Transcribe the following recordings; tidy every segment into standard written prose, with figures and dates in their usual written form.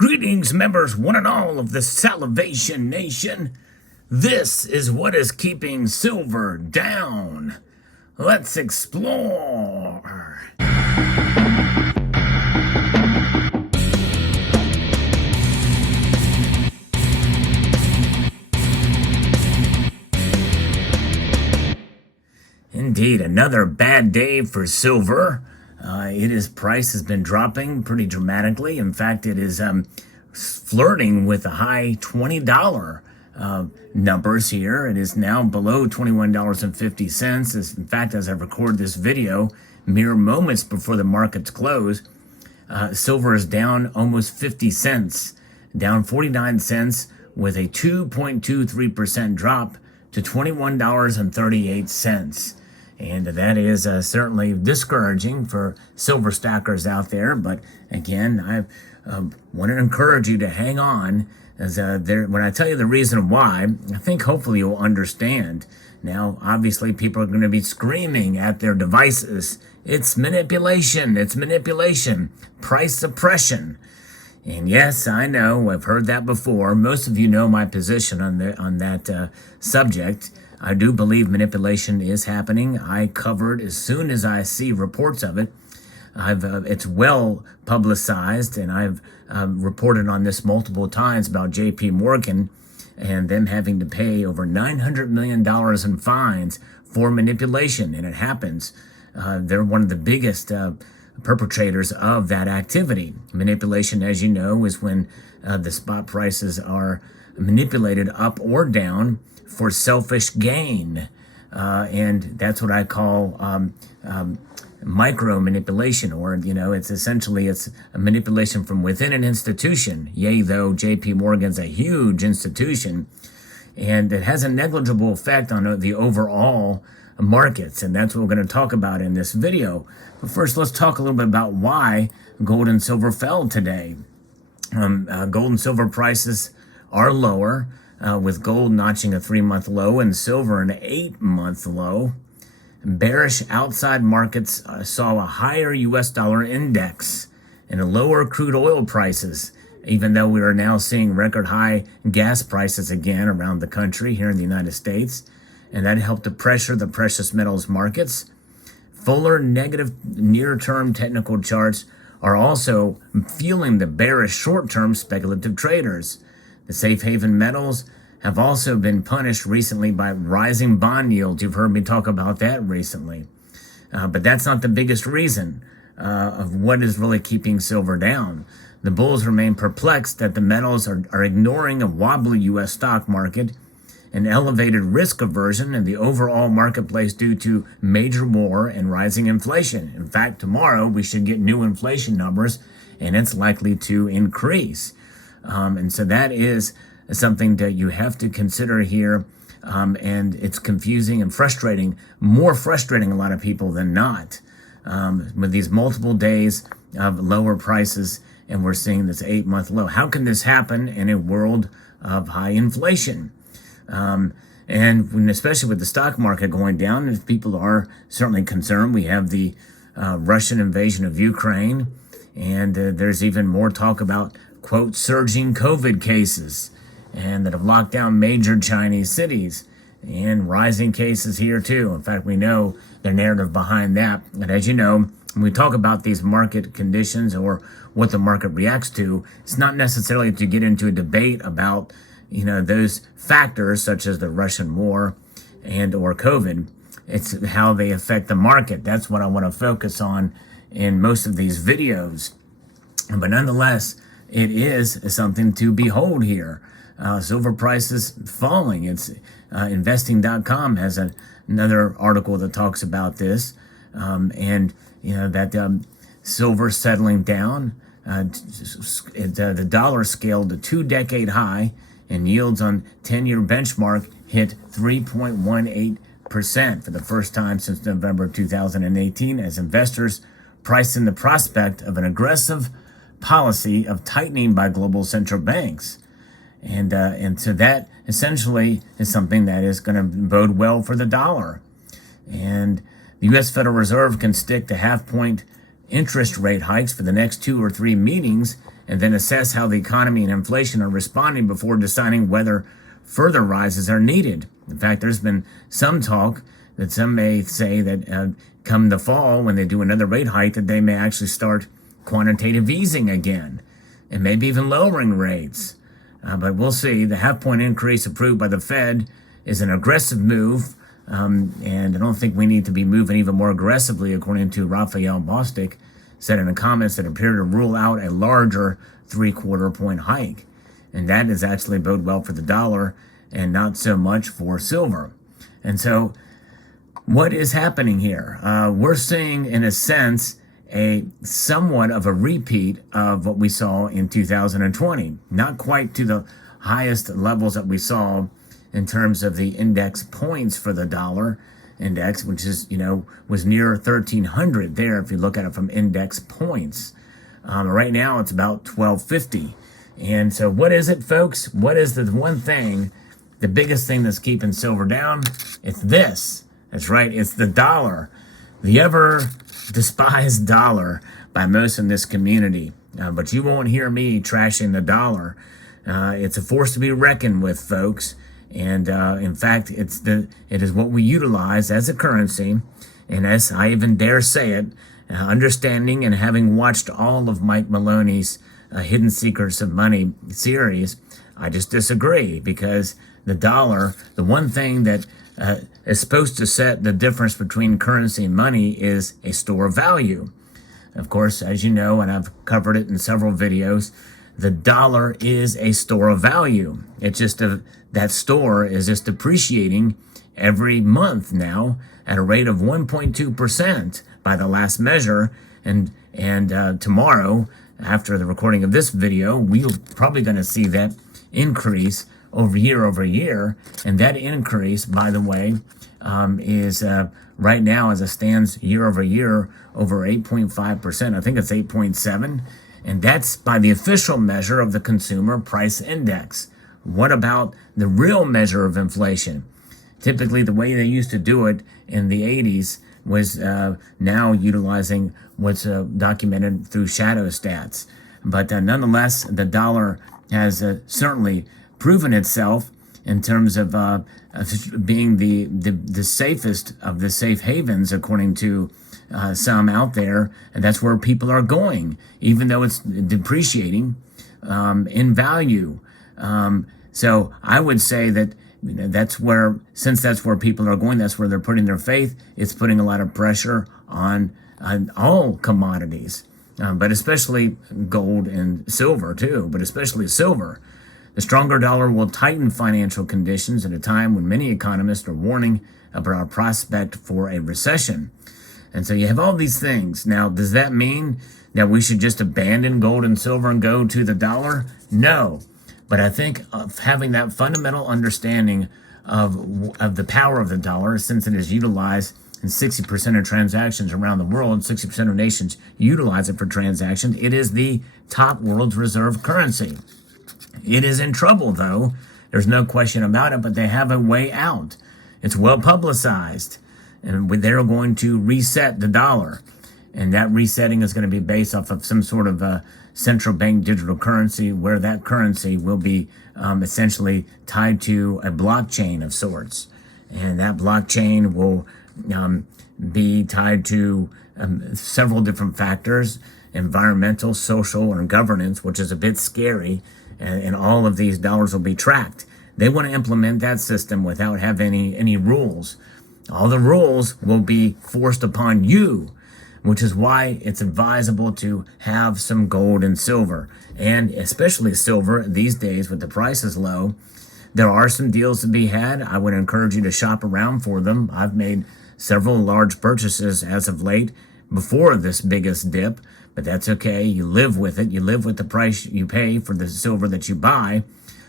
Greetings, members, one and all of the Salivation Nation. This is what is keeping silver down. Let's explore. Indeed, another bad day for silver. Price has been dropping pretty dramatically. In fact, it is flirting with the high $20 numbers here. It is now below $21.50. In fact, as I record this video, mere moments before the markets close, silver is down almost 50 cents, down 49 cents with a 2.23% drop to $21.38. And that is certainly discouraging for silver stackers out there. But again, I want to encourage you to hang on. When I tell you the reason why, I think hopefully you'll understand. Now, obviously, people are going to be screaming at their devices. It's manipulation. It's manipulation. Price suppression. And yes, I know. I've heard that before. Most of you know my position on that subject. I do believe manipulation is happening. I covered as soon as I see reports of it. It's well publicized, and I've reported on this multiple times about J.P. Morgan and them having to pay over $900 million in fines for manipulation, and it happens. They're one of the biggest perpetrators of that activity. Manipulation, as you know, is when the spot prices are manipulated up or down for selfish gain, and that's what I call micro manipulation, or it's essentially a manipulation from within an institution. Yea, though J.P. Morgan's a huge institution, and it has a negligible effect on the overall markets, and that's what we're going to talk about in this video. But first, let's talk a little bit about why gold and silver fell today. Gold and silver prices are lower, with gold notching a 3-month low and silver an 8-month low. Bearish outside markets saw a higher U.S. dollar index and lower crude oil prices, even though we are now seeing record high gas prices again around the country here in the United States. And that helped to pressure the precious metals markets. Fuller negative near-term technical charts are also fueling the bearish short-term speculative traders. The safe haven metals have also been punished recently by rising bond yields. You've heard me talk about that recently. But that's not the biggest reason of what is really keeping silver down. The bulls remain perplexed that the metals are ignoring a wobbly U.S. stock market, an elevated risk aversion in the overall marketplace due to major war and rising inflation. In fact, tomorrow we should get new inflation numbers, and it's likely to increase. And so that is something that you have to consider here, and it's confusing and frustrating, more frustrating a lot of people than not, with these multiple days of lower prices, and we're seeing this 8-month low. How can this happen in a world of high inflation? And especially with the stock market going down, and people are certainly concerned. We have the Russian invasion of Ukraine, and there's even more talk about, quote, surging COVID cases, and that have locked down major Chinese cities, and rising cases here too. In fact, we know the narrative behind that. And as you know, when we talk about these market conditions or what the market reacts to, it's not necessarily to get into a debate about those factors such as the Russian war and or COVID. It's how they affect the market. That's what I want to focus on in most of these videos. But nonetheless, it is something to behold here. Silver prices falling. It's investing.com has another article that talks about this, and that silver settling down. The dollar scaled to 2-decade high, and yields on 10-year benchmark hit 3.18% for the first time since November 2018, as investors priced in the prospect of an aggressive policy of tightening by global central banks. And so that essentially is something that is going to bode well for the dollar. And the U.S. Federal Reserve can stick to half-point interest rate hikes for the next 2 or 3 meetings and then assess how the economy and inflation are responding before deciding whether further rises are needed. In fact, there's been some talk that some may say that come the fall, when they do another rate hike, that they may actually start quantitative easing again, and maybe even lowering rates. But we'll see. The half-point increase approved by the Fed is an aggressive move, and I don't think we need to be moving even more aggressively, according to Raphael Bostic, said in the comments that appear to rule out a larger 3/4 point hike. And that is actually bode well for the dollar and not so much for silver. And so what is happening here? We're seeing, in a sense, a somewhat of a repeat of what we saw in 2020. Not quite to the highest levels that we saw in terms of the index points for the dollar index, which is, was near 1,300 there if you look at it from index points. Right now it's about 1,250. And so what is it, folks? What is the one thing, the biggest thing that's keeping silver down? It's this. That's right. It's the dollar. The ever despised dollar by most in this community. But you won't hear me trashing the dollar. It's a force to be reckoned with, folks. And in fact, it is what we utilize as a currency. And as I even dare say it, understanding and having watched all of Mike Maloney's Hidden Secrets of Money series, I just disagree, because the dollar, the one thing that is supposed to set the difference between currency and money, is a store of value. Of course, as you know, and I've covered it in several videos, the dollar is a store of value. It's just that store is just depreciating every month now at a rate of 1.2% by the last measure. And tomorrow, after the recording of this video, we're probably going to see that increase over year. And that increase, by the way, is right now, as it stands year over 8.5%. I think it's 8.7%. And that's by the official measure of the Consumer Price Index. What about the real measure of inflation? Typically, the way they used to do it in the 80s was now utilizing what's documented through shadow stats. But nonetheless, the dollar has certainly proven itself in terms of being the safest of the safe havens, according to some out there. And that's where people are going, even though it's depreciating in value. So I would say that since that's where people are going, that's where they're putting their faith. It's putting a lot of pressure on all commodities, but especially gold and silver too, but especially silver. The stronger dollar will tighten financial conditions at a time when many economists are warning about our prospect for a recession. And so you have all these things. Now, does that mean that we should just abandon gold and silver and go to the dollar? No. But I think of having that fundamental understanding of the power of the dollar, since it is utilized in 60% of transactions around the world, 60% of nations utilize it for transactions. It is the top world's reserve currency. It is in trouble, though. There's no question about it, but they have a way out. It's well publicized, and they're going to reset the dollar. And that resetting is going to be based off of some sort of central bank digital currency, where that currency will be essentially tied to a blockchain of sorts. And that blockchain will be tied to several different factors: environmental, social, and governance, which is a bit scary. And all of these dollars will be tracked. They want to implement that system without having any rules. All the rules will be forced upon you, which is why it's advisable to have some gold and silver, and especially silver these days with the prices low. There are some deals to be had. I would encourage you to shop around for them. I've made several large purchases as of late before this biggest dip, but that's okay. You live with it. You live with the price you pay for the silver that you buy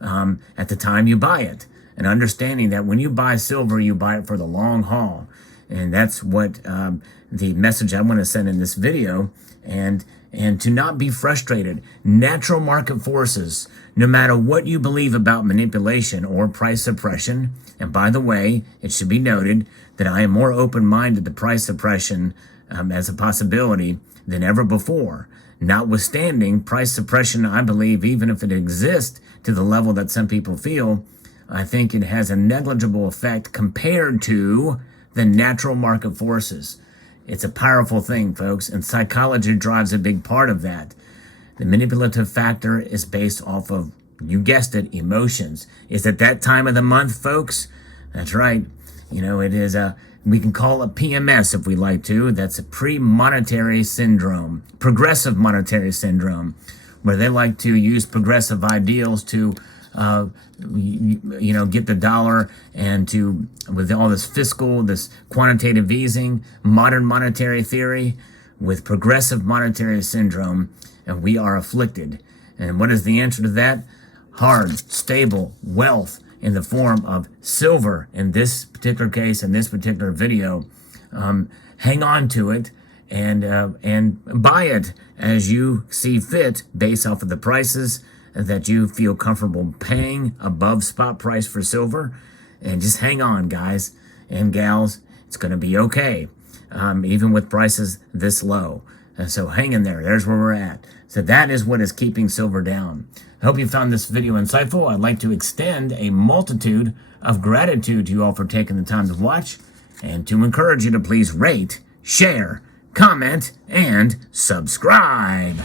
at the time you buy it, and understanding that when you buy silver, you buy it for the long haul. And that's what the message I want to send in this video, and to not be frustrated. Natural market forces, no matter what you believe about manipulation or price suppression, and by the way, it should be noted that I am more open-minded to price suppression as a possibility than ever before. notwithstanding price suppression, I believe, even if it exists to the level that some people feel, I think it has a negligible effect compared to the natural market forces. It's a powerful thing, folks, and psychology drives a big part of that. The manipulative factor is based off of, you guessed it, emotions. Is it that time of the month, folks? That's right. It is we can call it PMS if we like to. That's a pre-monetary syndrome, progressive monetary syndrome, where they like to use progressive ideals to, get the dollar and to, with all this fiscal, this quantitative easing, modern monetary theory, with progressive monetary syndrome, and we are afflicted. And what is the answer to that? Hard, stable wealth in the form of silver in this particular case, in this particular video. Hang on to it and buy it as you see fit based off of the prices that you feel comfortable paying above spot price for silver. And just hang on, guys and gals. It's going to be okay, even with prices this low. And so hang in there. There's where we're at. So that is what is keeping silver down. I hope you found this video insightful. I'd like to extend a multitude of gratitude to you all for taking the time to watch, and to encourage you to please rate, share, comment, and subscribe.